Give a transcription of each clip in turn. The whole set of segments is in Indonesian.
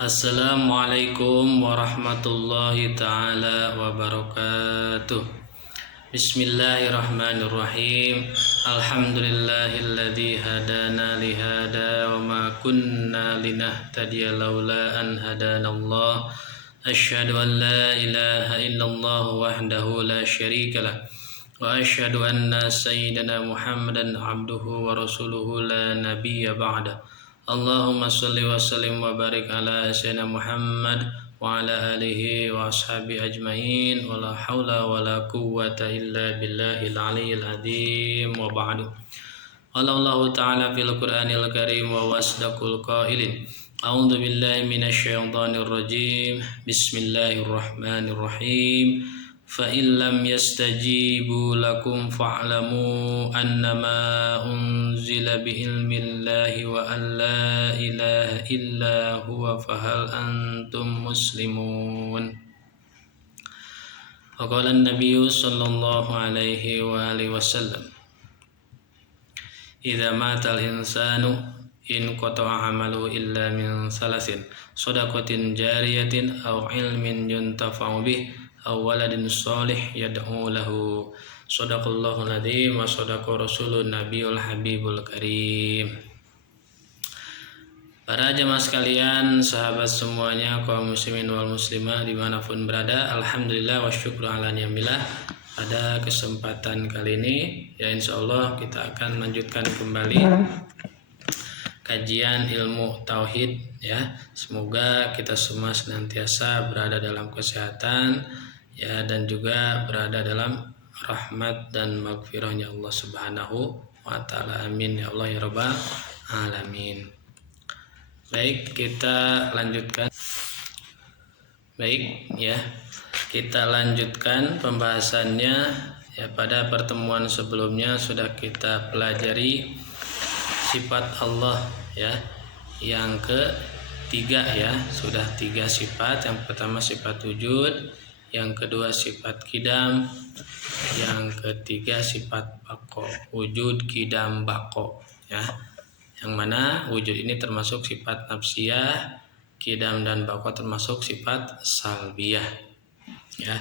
Assalamualaikum warahmatullahi ta'ala wabarakatuh. Bismillahirrahmanirrahim. Alhamdulillahilladzi hadana lihada wa ma kunna linahtadiya laula an hadanallah. Asyhadu an la ilaha illallah wahdahu la syarikalah wa asyhadu anna sayyidana Muhammadan abduhu wa rasuluhu la nabiyya ba'da. Allahumma salli wa sallim wa barik ala sayyidina Muhammad wa ala alihi wa ashabi ajmain wa la hawla wa la quwwata illa billahil aliyyil azim wa ba'du. Qala Allah ta'ala fil Qur'anil Karim wa wasdaqul qailin. A'udzu billahi minasy syaithanir rajim. Bismillahirrahmanirrahim. فَإِن لَّمْ يَسْتَجِيبُوا لَكُمْ فَاعْلَمُوا أَنَّمَا أُنزِلَ بِعِلْمِ اللَّهِ وَأَن لَّا إِلَٰهَ إِلَّا هُوَ فَهَلْ أَنتُم مُّسْلِمُونَ. وقال النبي صلى الله عليه وآله وسلم إذا مات الإنسان انقطع عمله إلا من ثلاث صدقة جارية أو علم ينتفع به aw waladin sholih yad'u lahu. Shadaqallahul adzim wa shadaqa rasulun nabiyul habibul karim. Para jemaah sekalian, sahabat semuanya, kaum muslimin wal muslimah dimanapun berada, alhamdulillah wa syukru ala ni'amillah. Pada kesempatan kali ini ya insyaallah kita akan lanjutkan kembali kajian ilmu tauhid ya. Semoga kita semua senantiasa berada dalam kesehatan ya, dan juga berada dalam rahmat dan maghfirahnya Allah Subhanahu wa taala. Amin ya Allah ya rabbal alamin. Baik, kita lanjutkan. Baik ya. Kita lanjutkan pembahasannya ya. Pada pertemuan sebelumnya sudah kita pelajari sifat Allah ya. Yang ketiga ya, sudah 3 sifat. Yang pertama sifat wujud, yang kedua sifat kidam, yang ketiga sifat bako. Wujud, kidam, bako ya. Yang mana wujud ini termasuk sifat nafsiyah, kidam dan bako termasuk sifat salbiyah ya.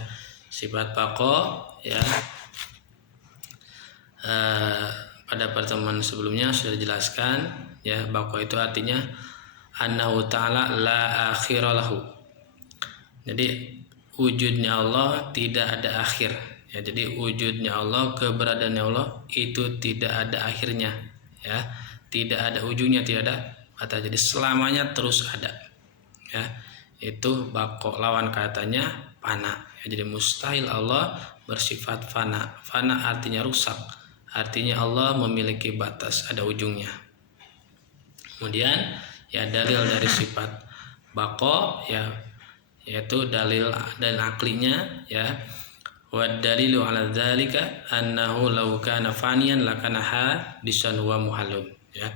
Sifat bako ya, pada pertemuan sebelumnya sudah dijelaskan ya. Bako itu artinya annahu ta'ala la akhiralahu. Jadi wujudnya Allah tidak ada akhir ya. Jadi wujudnya Allah, keberadaannya Allah itu tidak ada akhirnya ya, tidak ada ujungnya, tidak ada kata. Jadi selamanya terus ada ya. Itu bako, lawan katanya fana ya. Jadi mustahil Allah bersifat fana. Fana artinya rusak, artinya Allah memiliki batas, ada ujungnya. Kemudian ya dalil dari sifat bako ya, yaitu dalil dan aklinya ya. Wa dalilu ala dzalika annahu law kana faniyan lakana hadisan wa muhallun ya.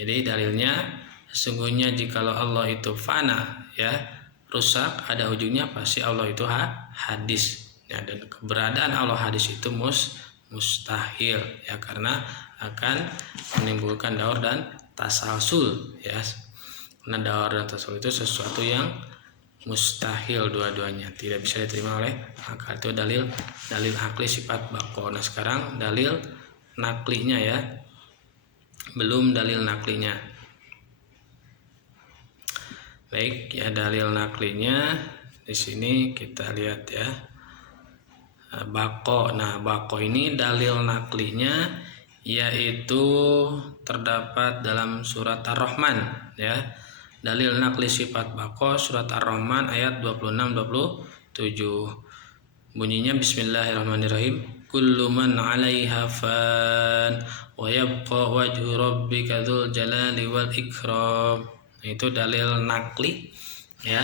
Jadi dalilnya sesungguhnya jikalau Allah itu fana ya, rusak, ada ujungnya, pasti Allah itu hadis ya. Dan keberadaan Allah hadis itu mustahil ya, karena akan menimbulkan daur dan tasalsul ya. Karena daur dan tasalsul itu sesuatu yang mustahil, dua-duanya tidak bisa diterima oleh akal. Itu dalil akli sifat bako. Nah sekarang dalil naklinya ya, belum dalil naklinya. Baik ya, dalil naklinya di sini kita lihat ya. Bako. Nah bako ini dalil naklinya yaitu terdapat dalam surat Ar-Rahman ya. Dalil nakli sifat bako surat Ar-Rahman ayat 26-27. Bunyinya bismillahirrahmanirrahim. Kullu man 'alaiha fan wa yabqa wajhu rabbika dzul jalali wal ikram. Itu dalil nakli ya,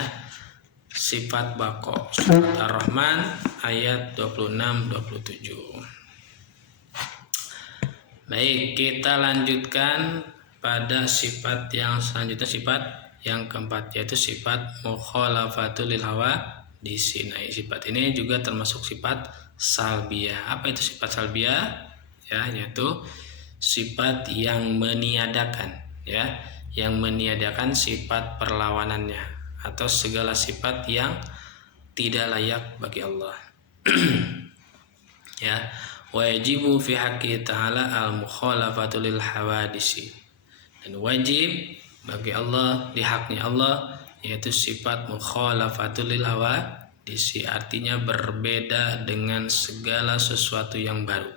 sifat bako surat Ar-Rahman ayat 26-27. Baik, kita lanjutkan pada sifat yang selanjutnya, sifat yang keempat, yaitu sifat mukhalafatul lil hawa di sini. Sifat ini juga termasuk sifat salbiyah. Apa itu sifat salbiyah? Ya, yaitu sifat yang meniadakan ya, yang meniadakan sifat perlawanannya atau segala sifat yang tidak layak bagi Allah. Ya, wajibu fi haqqi ta'ala al-mukhalafatu lil hawadisi. Dan wajib bagi Allah di haknya Allah yaitu sifat mukhalafatul lil hawadisi, artinya berbeda dengan segala sesuatu yang baru.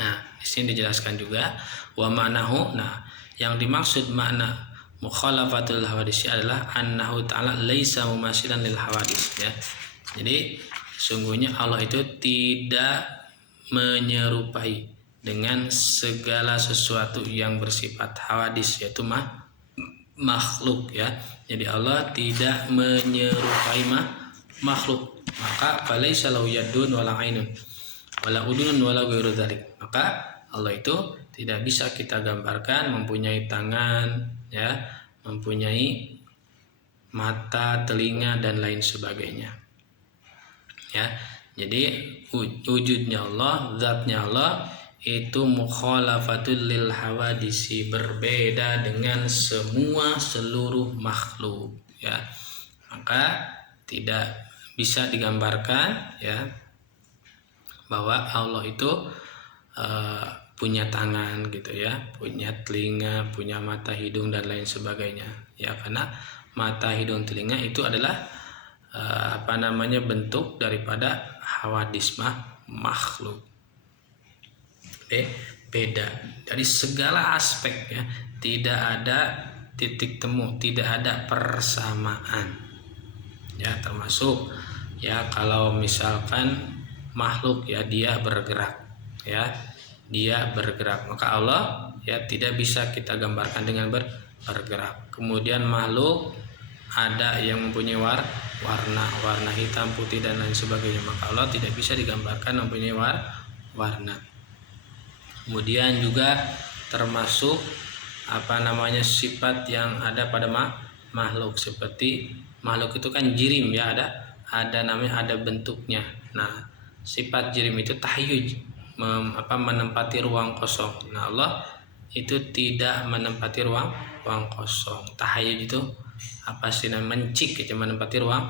Nah, di sini dijelaskan juga wa ma'nahu. Nah, yang dimaksud makna mukhalafatul hawadisi adalah annahu ta'ala laisa mumasilan lil hawadis, ya. Jadi sungguhnya Allah itu tidak menyerupai dengan segala sesuatu yang bersifat hawadis, yaitu makhluk, ya. Jadi Allah tidak menyerupai makhluk. Maka falaisa lahu yadun wala ainun wala udunun wala ghairu dzalik. Maka Allah itu tidak bisa kita gambarkan mempunyai tangan, ya, mempunyai mata, telinga dan lain sebagainya. Ya. Jadi wujudnya Allah, zatnya Allah itu mukhalafatul lil hawadisi, berbeda dengan seluruh makhluk, ya. Maka tidak bisa digambarkan, ya, bahwa Allah itu punya tangan gitu, ya, punya telinga, punya mata, hidung dan lain sebagainya, ya, karena mata, hidung, telinga itu adalah bentuk daripada hawadis makhluk. Beda dari segala aspek, ya, tidak ada titik temu, tidak ada persamaan, ya, termasuk, ya, kalau misalkan makhluk, ya, dia bergerak, ya, dia bergerak, maka Allah, ya, tidak bisa kita gambarkan dengan bergerak. Kemudian makhluk ada yang mempunyai warna hitam, putih dan lain sebagainya, maka Allah tidak bisa digambarkan mempunyai warna. Kemudian juga termasuk sifat yang ada pada makhluk, seperti makhluk itu kan jirim, ya, ada bentuknya. Nah, sifat jirim itu tahayyuj, menempati ruang kosong. Nah, Allah itu tidak menempati ruang kosong. Tahayyuj itu mencik, itu menempati ruang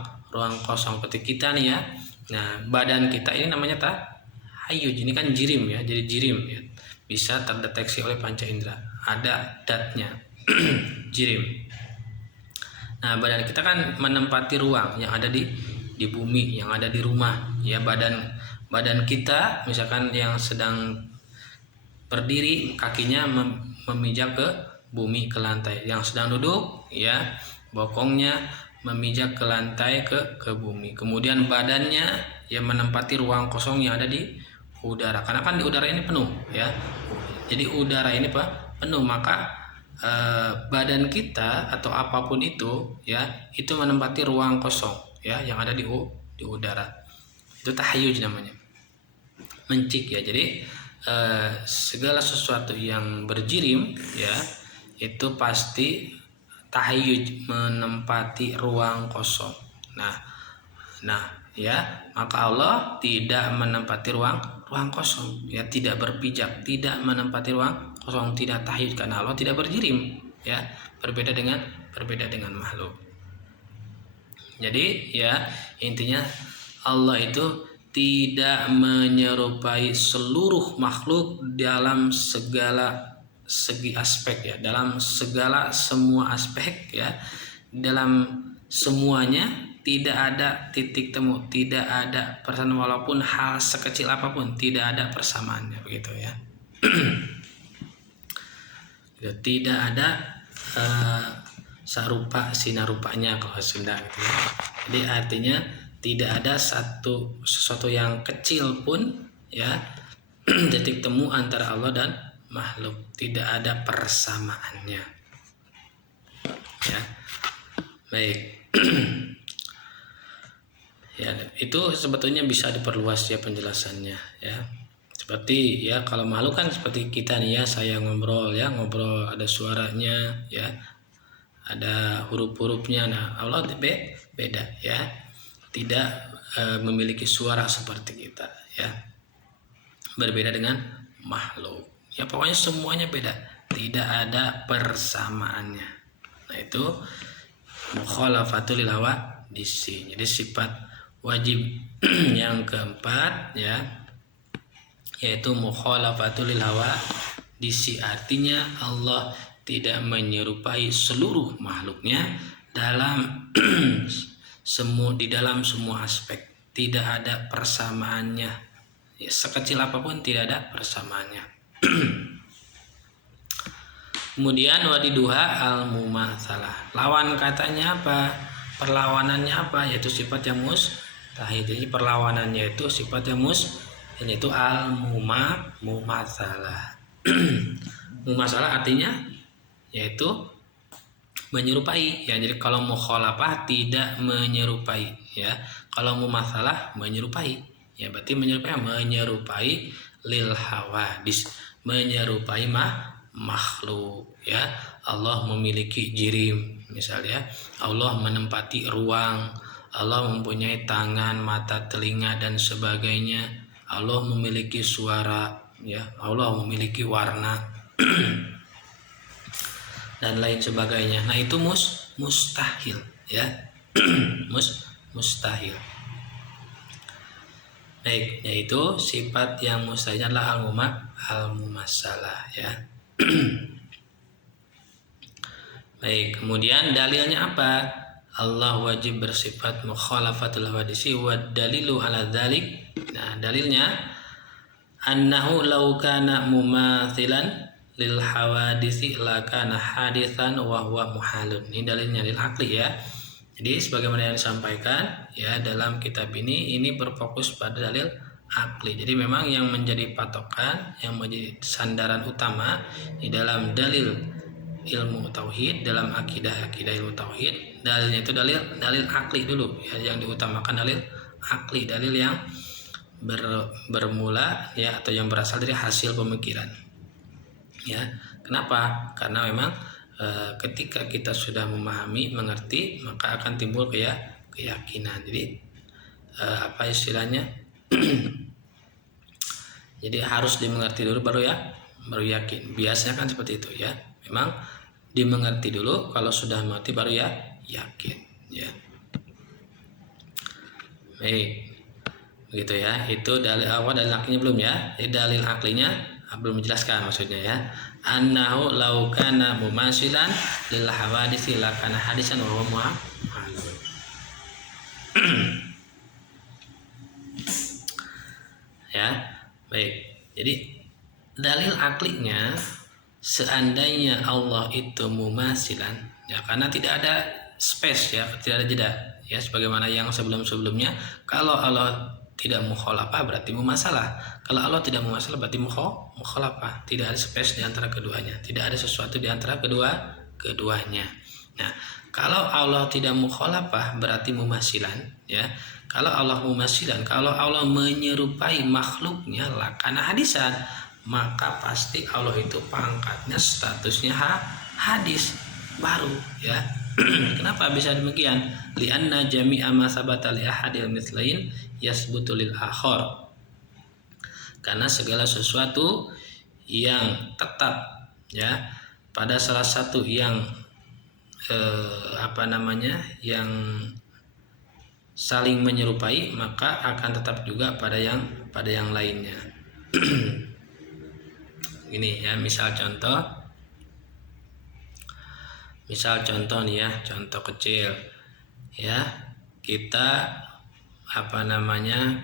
kosong seperti kita nih, ya. Nah, badan kita ini namanya tahayyuj, ini kan jirim, ya, jadi jirim, ya, bisa terdeteksi oleh panca indera, ada datnya. Jirim. Nah, badan kita kan menempati ruang yang ada di bumi, yang ada di rumah, ya. Badan kita misalkan yang sedang berdiri, kakinya memijak ke bumi, ke lantai. Yang sedang duduk, ya, bokongnya memijak ke lantai, ke bumi. Kemudian badannya, ya, menempati ruang kosong yang ada di udara, karena kan di udara ini penuh, ya. Jadi udara ini penuh, maka badan kita atau apapun itu, ya, itu menempati ruang kosong, ya, yang ada di udara. Itu tahayyuj namanya, mencik, ya. Jadi segala sesuatu yang berjirim, ya, itu pasti tahayyuj, menempati ruang kosong. Nah, ya, maka Allah tidak menempati ruang kosong, ya, tidak berpijak, tidak menempati ruang kosong, tidak tahayyuj, karena Allah tidak berjirim, ya, berbeda dengan makhluk. Jadi, ya, intinya Allah itu tidak menyerupai seluruh makhluk dalam segala segi aspek, ya, dalam semua aspek, ya, dalam semuanya tidak ada titik temu, tidak ada persamaan, walaupun hal sekecil apapun tidak ada persamaannya, begitu, ya. Tidak ada sarupa sinarupanya kalau Sunda, gitu, ya. Jadi artinya tidak ada sesuatu yang kecil pun, ya, titik temu antara Allah dan makhluk, tidak ada persamaannya, ya. Baik. Ya, itu sebetulnya bisa diperluas, ya, penjelasannya, ya. Seperti, ya, kalau makhluk kan seperti kita nih, ya, saya ngobrol ada suaranya, ya, ada huruf-hurufnya. Nah, Allah beda, ya, tidak memiliki suara seperti kita, ya, berbeda dengan makhluk, ya, pokoknya semuanya beda, tidak ada persamaannya. Nah itu mukhalafatul lil hawadisi. Jadi sifat wajib yang keempat ya, yaitu mukhalafatul lil hawadisi, artinya Allah tidak menyerupai seluruh makhluknya dalam di dalam semua aspek, tidak ada persamaannya ya, sekecil apapun tidak ada persamaannya. Kemudian wadiduha al-mumatsalah, lawan katanya apa, perlawanannya apa, yaitu sifat yang mustahil. Jadi perlawanannya itu sifat yang mustahil, yaitu al-mumatsalah. Mumatsalah artinya yaitu menyerupai ya. Jadi kalau mukhalafah tidak menyerupai ya, kalau mumatsalah menyerupai ya, berarti menyerupai lil hawadis, menyerupai makhluk ya. Allah memiliki jirim misalnya, Allah menempati ruang, Allah mempunyai tangan, mata, telinga dan sebagainya, Allah memiliki suara ya, Allah memiliki warna dan lain sebagainya. Nah itu mustahil ya. Mustahil. Baik, yaitu sifat yang mustahil adalah al-mumatsalah ya. Baik, kemudian dalilnya apa? Allah wajib bersifat mukhalafatul hawadisi wa dalilu ala dzalik. Nah, dalilnya annahu law kana mumathilan lil hawadisi la kana haditsan wa huwa muhalun. Ini dalilnya lil aqli ya. Jadi sebagaimana yang disampaikan ya dalam kitab ini berfokus pada dalil akli. Jadi memang yang menjadi patokan, yang menjadi sandaran utama di dalam dalil ilmu tauhid, dalam akidah ilmu tauhid, dalilnya itu dalil akli dulu ya, yang diutamakan dalil akli, dalil yang bermula ya, atau yang berasal dari hasil pemikiran ya. Kenapa? Karena memang ketika kita sudah memahami, mengerti, maka akan timbul keyakinan. Jadi apa istilahnya? Jadi harus dimengerti dulu baru yakin. Biasanya kan seperti itu ya. Memang dimengerti dulu, kalau sudah mengerti baru yakin ya. Baik. Begitu ya. Itu dalil awal, dalil aklinya belum ya. Jadi dalil aklinya belum menjelaskan maksudnya ya. Annahu law kana mumasilan lil hawadisi la kana hadisan wa huwa muhalun. Ya, baik. Jadi dalil aklinya, seandainya Allah itu mumasilan ya, karena tidak ada space ya, tidak ada jeda ya, sebagaimana yang sebelum-sebelumnya. Kalau Allah tidak mukhalafah berarti mumasalah, kalau Allah tidak mumasalah berarti mukhalafah, tidak ada space di antara keduanya, tidak ada sesuatu di antara keduanya. Nah, kalau Allah tidak mukhalafah berarti mumasilan ya. Kalau Allah mumasilan, kalau Allah menyerupai makhluknya lakana hadisan, maka pasti Allah itu pangkatnya, statusnya hadis baru ya. Kenapa bisa demikian? Lianna jami'a ma sabata li ahadil mithlain yasbutu lil akhar. Karena segala sesuatu yang tetap ya pada salah satu yang yang saling menyerupai, maka akan tetap juga pada yang lainnya. Ini ya, misal contoh nih ya, contoh kecil ya. Kita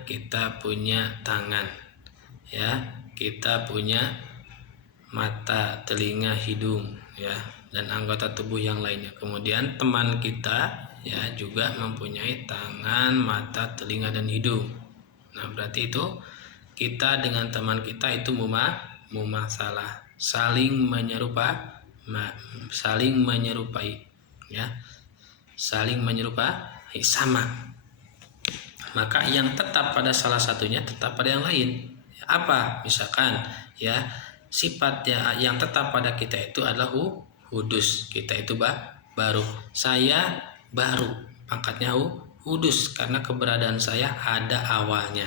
kita punya tangan ya, kita punya mata, telinga, hidung ya, dan anggota tubuh yang lainnya. Kemudian teman kita ya juga mempunyai tangan, mata, telinga, dan hidung. Nah, berarti itu kita dengan teman kita itu mumatsalah, saling menyerupai ya, saling menyerupai, sama. Maka yang tetap pada salah satunya tetap pada yang lain. Apa? Misalkan ya, sifat yang tetap pada kita itu adalah hudus. Kita itu baru. Saya baru, pangkatnya hudus karena keberadaan saya ada awalnya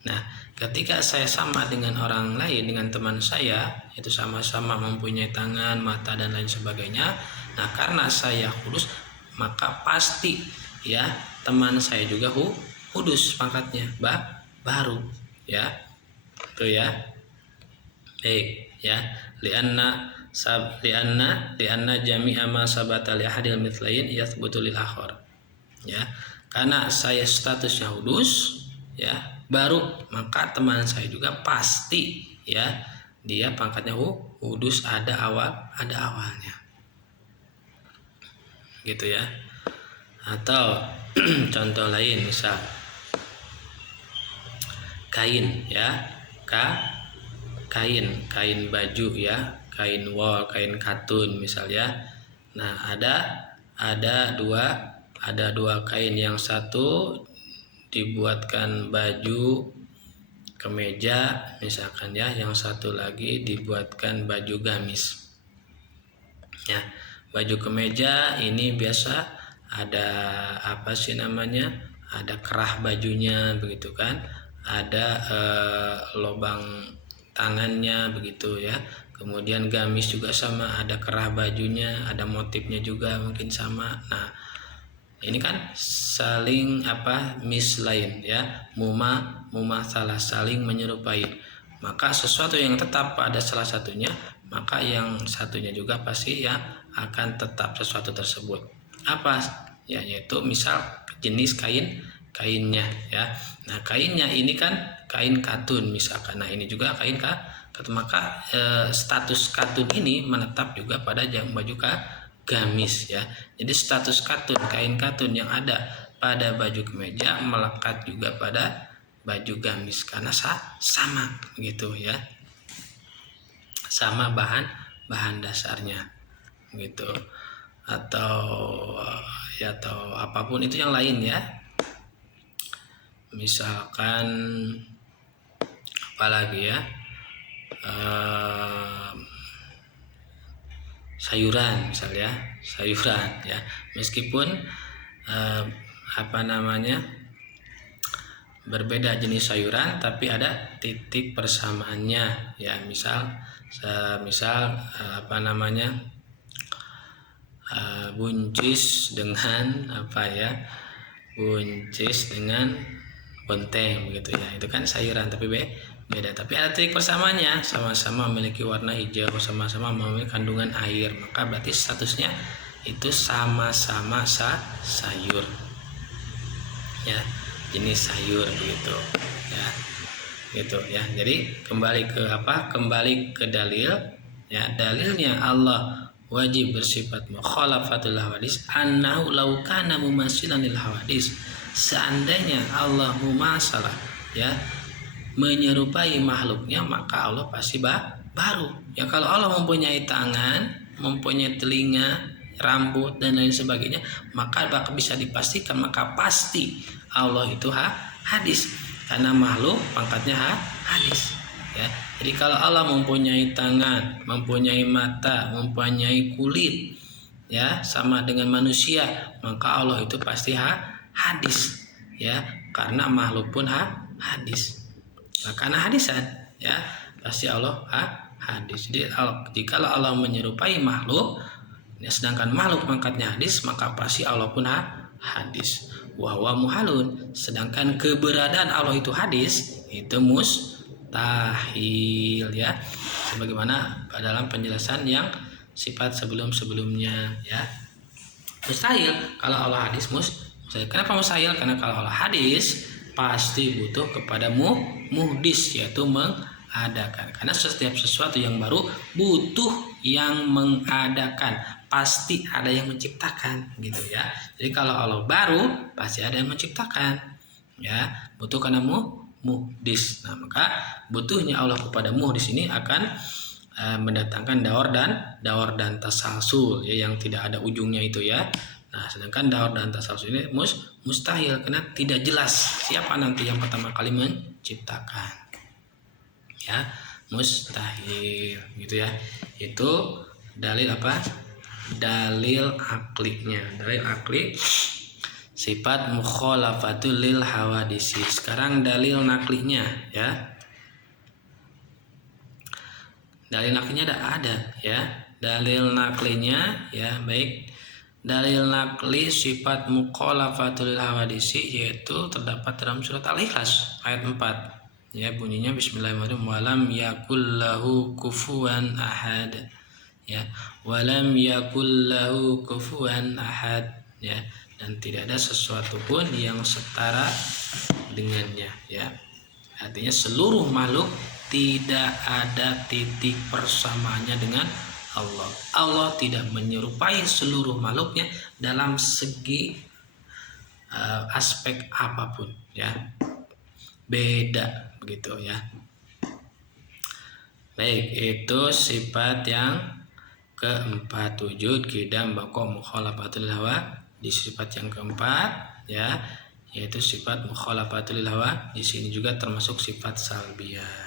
Nah, ketika saya sama dengan orang lain, dengan teman saya, itu sama-sama mempunyai tangan, mata dan lain sebagainya. Nah, karena saya kudus, maka pasti ya teman saya juga kudus pangkatnya, baru ya. Itu ya. Ya, lianna jami'a ma sabata li ahadil mithlain yathbutu lil akhar. Ya, karena saya statusnya kudus ya, baru maka teman saya juga pasti ya dia pangkatnya kudus, ada awalnya gitu ya. Atau contoh lain, misal kain ya, kain baju ya, kain wol, kain katun misalnya. Nah, ada dua kain, yang satu dibuatkan baju kemeja misalkan ya, yang satu lagi dibuatkan baju gamis ya. Baju kemeja ini biasa ada apa sih namanya, ada kerah bajunya begitu kan, ada lubang tangannya begitu ya. Kemudian gamis juga sama, ada kerah bajunya, ada motifnya juga mungkin sama. Nah, ini kan saling mislain ya, salah saling menyerupai. Maka sesuatu yang tetap pada salah satunya, maka yang satunya juga pasti ya akan tetap sesuatu tersebut. Apa ya, yaitu misal jenis kainnya ya. Nah, kainnya ini kan kain katun misalkan. Nah, ini juga kain katun, maka status katun ini menetap juga pada baju gamis ya. Jadi status katun, kain katun yang ada pada baju kemeja melekat juga pada baju gamis karena sama gitu ya, sama bahan dasarnya gitu. Atau apapun itu yang lain ya, misalkan apalagi ya, sayuran misalnya, ya, meskipun berbeda jenis sayuran tapi ada titik persamaannya ya. Misal buncis dengan buncis dengan bonteng begitu ya, itu kan sayuran tapi beda, tapi ada titik persamaannya, sama-sama memiliki warna hijau, sama-sama memiliki kandungan air, maka berarti statusnya itu sama-sama sayur ya, jenis sayur begitu ya, gitu ya. Jadi kembali ke dalil ya. Dalilnya Allah wajib bersifat mukhalafatul hawadis annahu law kana mumassilan lil hawadis. Seandainya Allah mumasalah ya, menyerupai makhluknya, maka Allah pasti baru ya. Kalau Allah mempunyai tangan, mempunyai telinga, rambut dan lain sebagainya, maka bisa dipastikan, maka pasti Allah itu hadis, karena makhluk pangkatnya hadis ya. Jadi kalau Allah mempunyai tangan, mempunyai mata, mempunyai kulit ya, sama dengan manusia, maka Allah itu pasti hadis ya, karena makhluk pun hadis. Nah, karena hadisan ya, pasti Allah hadis. Jadi jika Allah menyerupai makhluk ya, sedangkan makhluk pangkatnya hadis, maka pasti Allah pun hadis. Wa huwa muhalun, sedangkan keberadaan Allah itu hadis itu mustahil ya, sebagaimana dalam penjelasan yang sifat sebelumnya ya. Mustahil kalau Allah hadis, mustahil. Kenapa mustahil? Karena kalau Allah hadis pasti butuh kepada muhdis, yaitu mengadakan. Karena setiap sesuatu yang baru butuh yang mengadakan, pasti ada yang menciptakan gitu ya. Jadi kalau Allah baru pasti ada yang menciptakan ya, butuh karena muhdis. Nah, maka butuhnya Allah kepada muhdis ini akan mendatangkan daur dan tasalsul ya, yang tidak ada ujungnya itu ya. Nah, sedangkan daur dan tasalsul ini mustahil karena tidak jelas siapa nanti yang pertama kali menciptakan ya, mustahil gitu ya. Itu dalil dalil aklinya. Dalil akli sifat mukhalafatul lil hawadisi. Sekarang dalil naklinya ya. Dalil naklinya ada ya. Dalil naklinya ya, baik. Dalil nakli sifat mukhalafatul lil hawadisi yaitu terdapat dalam surat Al-Ikhlas ayat 4. Ya, bunyinya bismillahirrahmanirrahim, walam yakul lahu kufuwan ahad. Ya, walam yakul lahu kufuwan ahad ya, dan tidak ada sesuatu pun yang setara dengannya ya. Artinya seluruh makhluk tidak ada titik persamaannya dengan Allah. Allah tidak menyerupai seluruh makhluknya dalam segi aspek apapun ya. Beda begitu ya. Baik, itu sifat yang keempat, wujud, qidam, baqa, mukhalafatul hawa. Di sifat yang keempat ya, yaitu sifat mukhalafatul hawa. Di sini juga termasuk sifat salbiyah.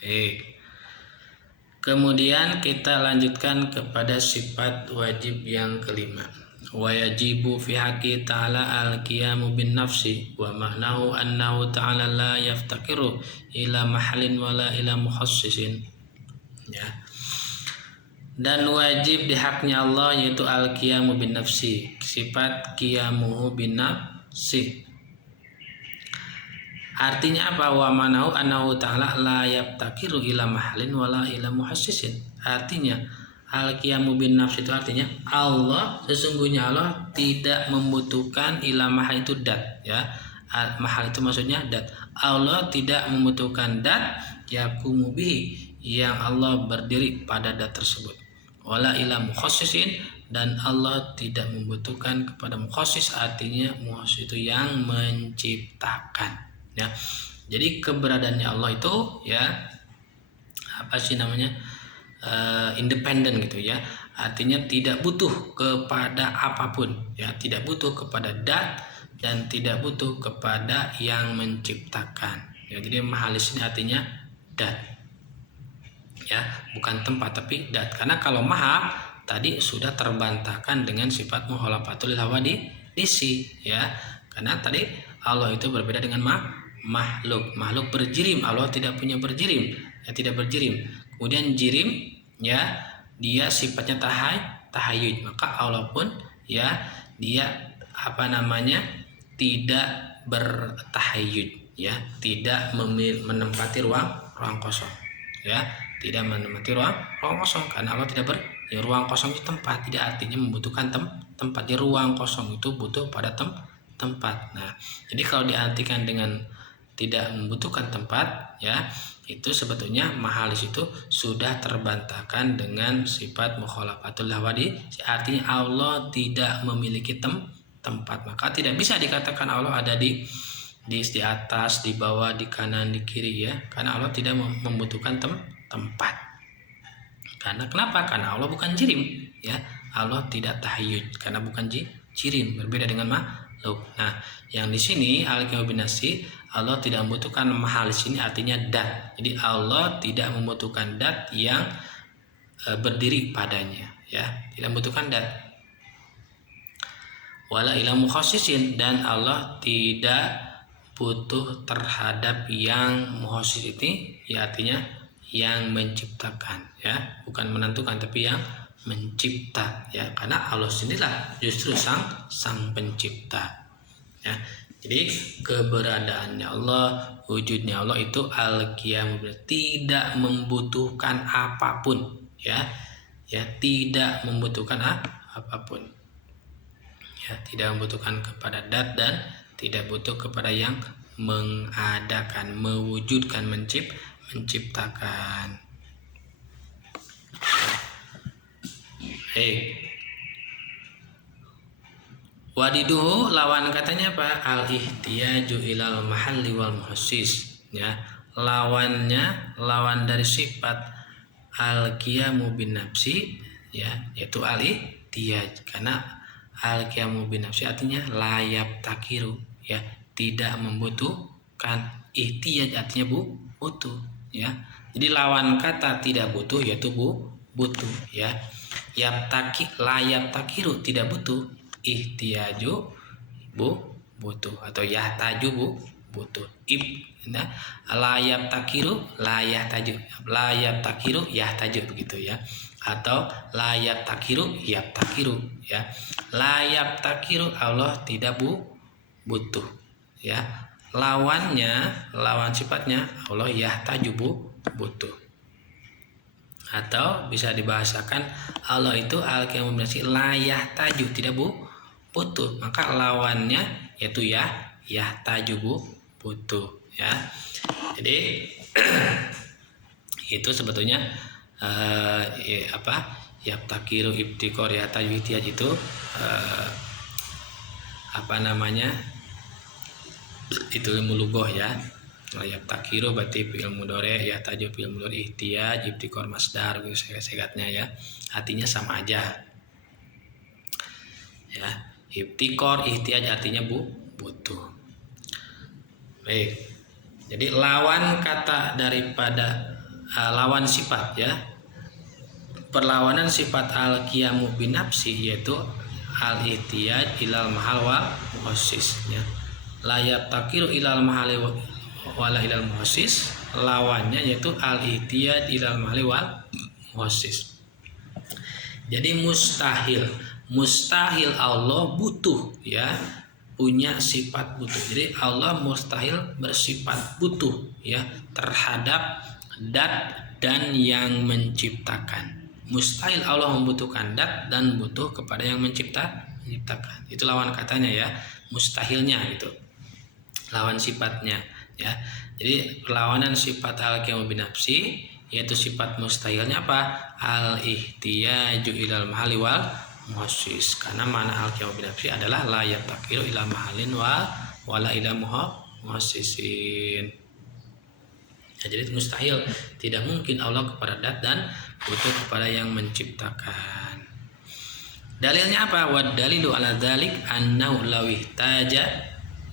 Baik. Kemudian kita lanjutkan kepada sifat wajib yang kelima. Wa yajibu fi haqqi ta'ala al-qiyamu bin nafsi wa ma'nahu annahu ta'ala la yaftakiru ila mahallin wala ila mukhassisin ya. Dan wajib di haknya Allah yaitu al-qiyamu bin nafsi, sifat qiyamuhu bin nafsi. Artinya apa? Wa ma'nahu annahu ta'ala la yaftakiru ila mahallin wala ila mukhassisin. Artinya al-qiyamu bin nafsi itu artinya Allah, sesungguhnya Allah tidak membutuhkan ila mahal itu dat ya. Mahal itu maksudnya dat. Allah tidak membutuhkan dat yaqumu bihi yang Allah berdiri pada dat tersebut. Wala ila mukhassisin, dan Allah tidak membutuhkan kepada mukhassis, artinya mukhassis itu yang menciptakan ya. Jadi keberadaannya Allah itu ya apa sih namanya? Independen gitu ya, artinya tidak butuh kepada apapun ya, tidak butuh kepada dat dan tidak butuh kepada yang menciptakan ya. Jadi mahalis ini artinya dat ya, bukan tempat tapi dat, karena kalau maha tadi sudah terbantahkan dengan sifat mukhalafatul hawadisi ya, karena tadi Allah itu berbeda dengan makhluk berjirim. Allah tidak punya berjirim ya, tidak berjirim. Kemudian jirim ya, dia sifatnya tahayud, maka Allah pun ya dia apa namanya tidak bertahayud ya, tidak menempati ruang kosong ya, tidak menempati ruang kosong, karena Allah tidak ya, ruang kosong itu tempat, tidak artinya membutuhkan tempat. Di ruang kosong itu butuh pada tempat. Nah, jadi kalau diartikan dengan tidak membutuhkan tempat ya, itu sebetulnya mahalis itu sudah terbantahkan dengan sifat mukhalafatul hawadisi, artinya Allah tidak memiliki tempat, maka tidak bisa dikatakan Allah ada di atas, di bawah, di kanan, di kiri ya, karena Allah tidak membutuhkan tempat. Karena kenapa? Karena Allah bukan jirim ya, Allah tidak tahayyud karena bukan jirim, berbeda dengan makhluk. Nah, yang di sini al-qiyamu bin nafsi, Allah tidak membutuhkan mahal di sini artinya dat. Jadi Allah tidak membutuhkan dat yang berdiri padanya ya, tidak membutuhkan dat. Wala ila mukhassisin, dan Allah tidak butuh terhadap yang mukhassis ini ya, artinya yang menciptakan ya, bukan menentukan tapi yang mencipta ya, karena Allah sendirilah justru sang pencipta ya. Jadi keberadaannya Allah, wujudnya Allah itu al-qiyam, tidak membutuhkan apapun ya, tidak membutuhkan apapun ya, tidak membutuhkan kepada dat dan tidak butuh kepada yang mengadakan, mewujudkan, menciptakan. Wadiduhu, lawan katanya apa? Al-ihtiyaju ilal mahalli wal muhassis ya. Lawan dari sifat al-qiyamu bin nafsi ya, yaitu al-ihtiyaj, karena al-qiyamu bin nafsi artinya layap takiru ya, tidak membutuhkan. Ihtiyaj artinya butuh ya. Jadi lawan kata tidak butuh yaitu butuh ya. Layap takiru tidak butuh, ihtiyaju butuh, atau yahtaju butuh. Nah, layap takiru yahtaju begitu ya, atau layap takiru ya. Layap takiru Allah tidak butuh ya. Lawan sifatnya Allah yahtaju butuh. Atau bisa dibahasakan Allah itu al-qiyamul binafsi la yahtaju tidak butuh, maka lawannya yaitu yahtaju butuh ya. Jadi itu sebetulnya yaftakiru ibtikor yahtaju ihtiyaj itu itu ilmu lughah ya. Yaftakiru berarti fi'il mudhari, yahtaju fi'il mudhari, ihtiyaj ibtikor masdar gitu segatnya ya. Artinya sama aja. Ya, ibtikor ihtiyaj artinya butuh. Baik. Jadi lawan kata daripada lawan sifat ya. Perlawanan sifat al-qiyamu binafsi yaitu al-ihtiyaj ilal mahal wal mukhassis ya. La yaftakiru ilal mahali wala ilal mukhassis, lawannya yaitu al-ihtiyaj ilal mahali wal mukhassis. Jadi mustahil Allah butuh ya, punya sifat butuh. Jadi Allah mustahil bersifat butuh ya terhadap dat dan yang menciptakan. Mustahil Allah membutuhkan dat dan butuh kepada yang menciptakan. Itu lawan katanya ya, mustahilnya gitu. Lawan sifatnya ya. Jadi perlawanan sifat al-qiyamu binafsi yaitu sifat mustahilnya apa? Al-ihtiyaju ilal mahali wal mukhassis. Karena mana al-qiyamu binafsi adalah la yaftakiru ila mahalin wala ila muhassisin. Ya, jadi mustahil, tidak mungkin Allah kepada dat dan butuh kepada yang menciptakan. Dalilnya apa? Wa dalilu ala dzalik annahu law ihtaja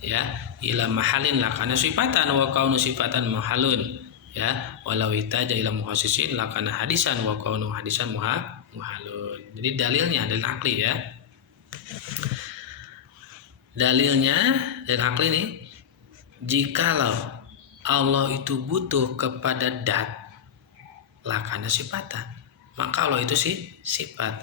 ya ila mahalin lakana sifatan wa kaunu sifatan mahalun ya, walau ihtaja ila muhassisin lakana hadisan wa kaunu hadisan muhalun. Jadi dalilnya dalil akli ya. Dalilnya dalil akli ini, jikalau Allah itu butuh kepada dat lakana sifatan, maka Allah itu sifat.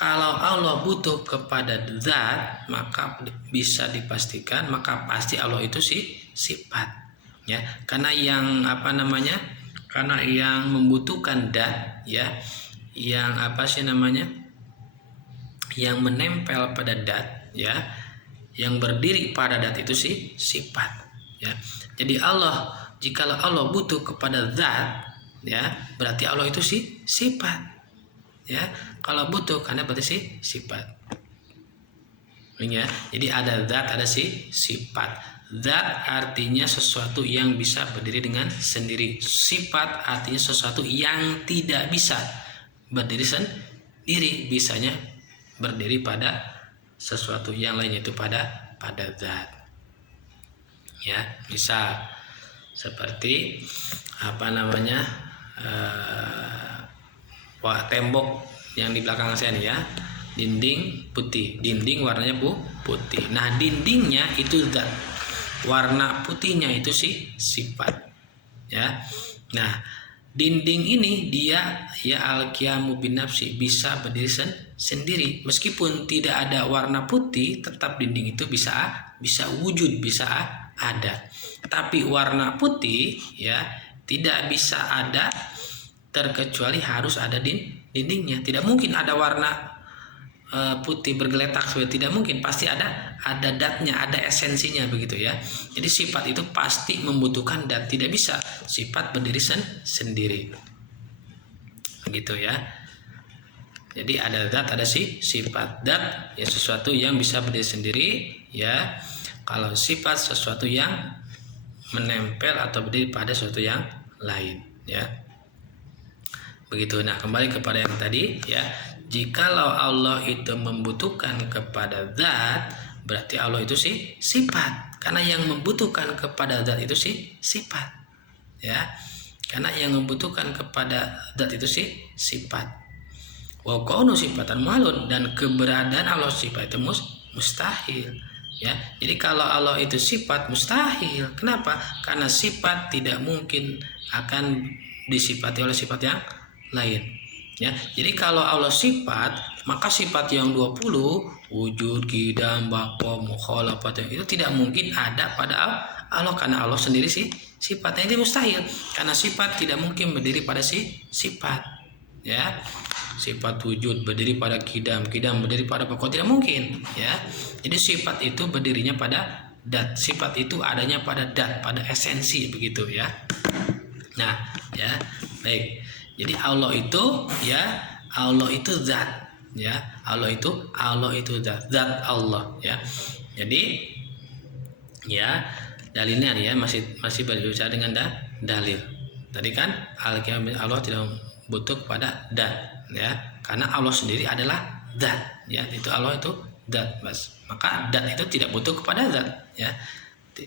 Kalau Allah butuh kepada zat, maka bisa dipastikan maka pasti Allah itu sifat ya. Karena yang karena yang membutuhkan dat ya, yang yang menempel pada dat ya, yang berdiri pada dat itu sifat ya. Jadi jikalau Allah butuh kepada zat ya, berarti Allah itu sifat ya. Kalau butuh karena berarti sifat ya. Jadi ada zat, ada sifat. Zat artinya sesuatu yang bisa berdiri dengan sendiri. Sifat artinya sesuatu yang tidak bisa berdiri sendiri, bisanya berdiri pada sesuatu yang lain, yaitu pada zat ya. Bisa seperti tembok yang di belakang saya nih ya, dinding putih, dinding warnanya putih. Nah, dindingnya itu zat, warna putihnya itu sifat ya. Nah, dinding ini dia ya al-qiyamu binafsi, bisa berdiri sendiri meskipun tidak ada warna putih, tetap dinding itu bisa wujud, bisa ada. Tapi warna putih ya tidak bisa ada terkecuali harus ada dindingnya. Tidak mungkin ada warna putih bergeletak, tidak mungkin, pasti ada datnya, ada esensinya begitu ya. Jadi sifat itu pasti membutuhkan dat, tidak bisa sifat berdiri sendiri begitu ya. Jadi ada zat, ada sifat. Dat ya sesuatu yang bisa berdiri sendiri ya. Kalau sifat sesuatu yang menempel atau berdiri pada sesuatu yang lain ya. Begitu. Nah, kembali kepada yang tadi ya. Jikalau Allah itu membutuhkan kepada zat, berarti Allah itu sifat. Karena yang membutuhkan kepada zat itu sifat. Ya. Karena yang membutuhkan kepada zat itu sifat. Wa kaunu sifatan malun, dan keberadaan Allah sifat itu mustahil. Ya, jadi kalau Allah itu sifat mustahil. Kenapa? Karena sifat tidak mungkin akan disifati oleh sifat yang lain. Ya, jadi kalau Allah sifat, maka sifat yang 20 wujud, qidam, baqa, mukhalafat itu tidak mungkin ada pada Allah karena Allah sendiri sih sifatnya ini mustahil. Karena sifat tidak mungkin berdiri pada sifat. Ya. Sifat wujud berdiri pada qidam berdiri pada baqa, tidak mungkin, ya. Jadi sifat itu berdirinya pada dat, sifat itu adanya pada dat, pada esensi, begitu ya. Nah, ya, baik. Jadi Allah itu zat, ya. Allah itu zat Allah, ya. Jadi ya dalilnya ya masih berbicara dengan dalil. Tadi kan Allah tidak butuh kepada dat, ya, karena Allah sendiri adalah zat, ya, itu Allah itu zat, Mas. Maka zat itu tidak butuh kepada zat, ya,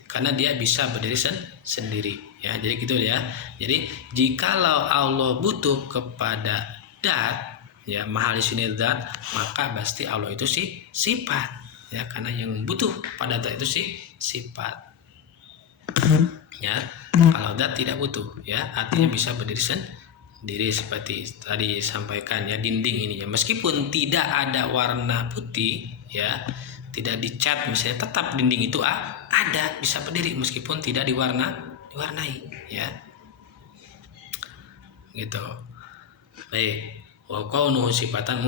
karena dia bisa berdiri sendiri, ya. Jadi gitu ya. Jadi jikalau Allah butuh kepada zat, ya, mahal di sini zat, maka pasti Allah itu sifat, ya, karena yang butuh pada zat itu sifat, ya. Kalau zat tidak butuh, ya, artinya bisa berdiri sendiri seperti tadi disampaikan, ya, dinding ininya meskipun tidak ada warna putih, ya, tidak dicat misalnya, tetap dinding itu ada, bisa berdiri meskipun tidak diwarnai, ya, gitu. Baik, wa kaunuhu sifatan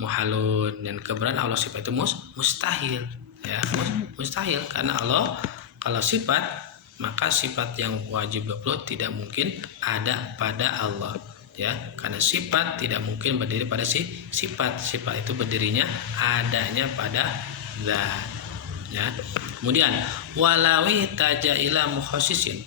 muhalun, dan keberadaan Allah sifat itu mustahil, ya, mustahil karena Allah kalau sifat, maka sifat yang wajib 20 tidak mungkin ada pada Allah, ya, karena sifat tidak mungkin berdiri pada sifat itu berdirinya adanya pada zat, ya. Kemudian walawi taja ila mukhasisin,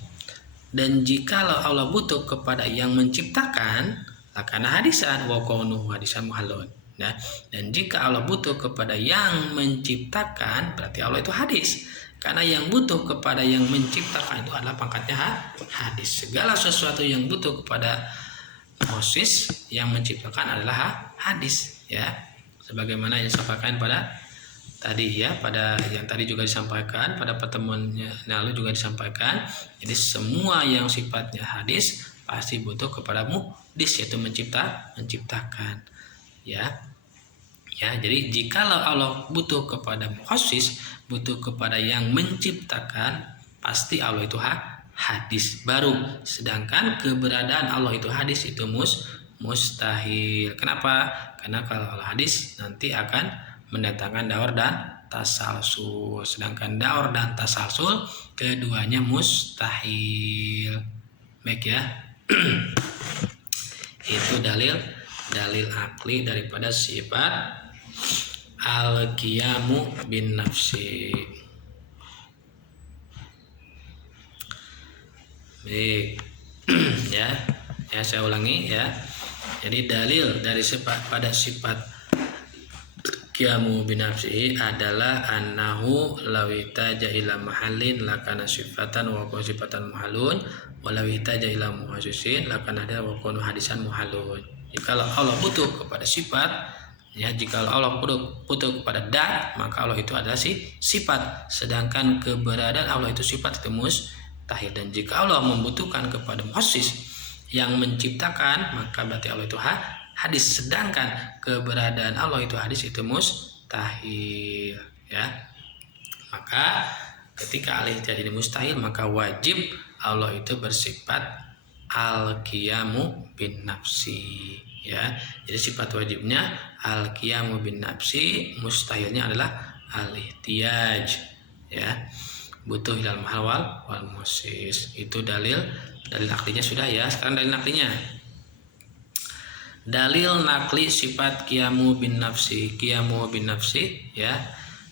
dan jikalau Allah butuh kepada yang menciptakan, karena hadisan wa kaunuhu hadisan muhalun, ya. Dan jika Allah butuh kepada yang menciptakan, berarti Allah itu hadis. Karena yang butuh kepada yang menciptakan itu adalah pangkatnya hadis. Segala sesuatu yang butuh kepada Moses yang menciptakan adalah hadis, ya. Sebagaimana yang disampaikan pada tadi, ya, pada yang tadi juga disampaikan pada pertemuannya lalu juga disampaikan. Jadi semua yang sifatnya hadis pasti butuh kepada muhdis, yaitu menciptakan, ya. Ya, jadi jikalau Allah butuh kepada mukhasis, butuh kepada yang menciptakan, pasti Allah itu hadis baru. Sedangkan keberadaan Allah itu hadis itu mustahil. Kenapa? Karena kalau Allah hadis nanti akan mendatangkan daur dan tasalsul. Sedangkan daur dan tasalsul keduanya mustahil. Baik, ya. Itu dalil akli daripada sifat al-qiyamu bin nafsi. Baik. Ya, saya ulangi, ya. Jadi dalil dari sifat pada sifat qiyamu bin nafsi adalah annahu lawita ila mahallin lakana sifatan wa sifatan muhalun wa lawita ila muhasisin lakana ada wa hadisan muhalun. Jika Allah butuh kepada sifat, ya, jika Allah butuh kepada dat, maka Allah itu adalah sifat. Sedangkan keberadaan Allah itu sifat itu mustahil. Dan jika Allah membutuhkan kepada mukhassis yang menciptakan, maka berarti Allah itu hadis. Sedangkan keberadaan Allah itu hadis itu mustahil, ya. Maka ketika Allah jadi mustahil, maka wajib Allah itu bersifat al-qiyamu bin nafsi, ya. Jadi sifat wajibnya al-qiyamu bin nafsi, mustahilnya adalah al-ihtiyaj, ya, butuh ilal mahal wal musis. Itu dalil aklinya sudah, ya. Sekarang dalil naklinya. Dalil nakli sifat qiyamu bin nafsi, ya.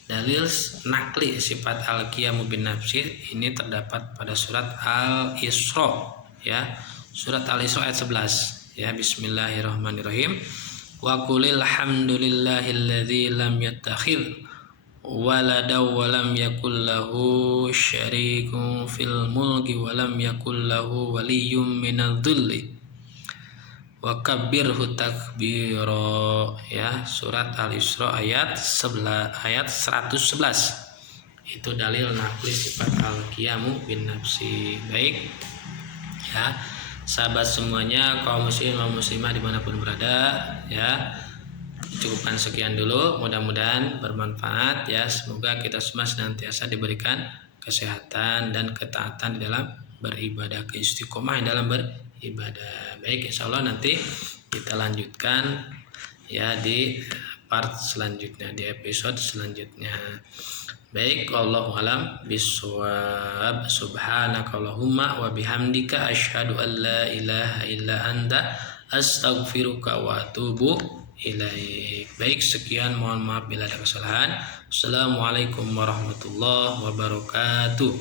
Dalil nakli sifat al-qiyamu bin nafsi ini terdapat pada surat Al-Isra, ya. Surat Al-Isra ayat 11, ya. Bismillahirrahmanirrahim. Wa qulil hamdulillahilladzi lam yattakhidh waladaw wa lam yakul lahu syarikun fil mulki wa lam yakul lahu waliyyun minadh-dhulli wa kabbirhu takbira, ya, surat Al-Isra ayat 111. Itu dalil nakli sifat al-qiyamu bin nafsi. Baik, ya sahabat semuanya, kaum muslim dan muslimah dimanapun berada, ya cukupkan sekian dulu, mudah-mudahan bermanfaat, ya. Semoga kita semua senantiasa diberikan kesehatan dan ketaatan di dalam beribadah, keistiqomah dalam beribadah. Baik, insya Allah nanti kita lanjutkan, ya, di part selanjutnya, di episode selanjutnya. Baik, wallahu alam bishawab. Subhanakallahumma wa bihamdika asyhadu an la ilaha illa anta astaghfiruka wa atubu ilaik. Baik, sekian, mohon maaf bila ada kesalahan. Assalamualaikum warahmatullahi wabarakatuh.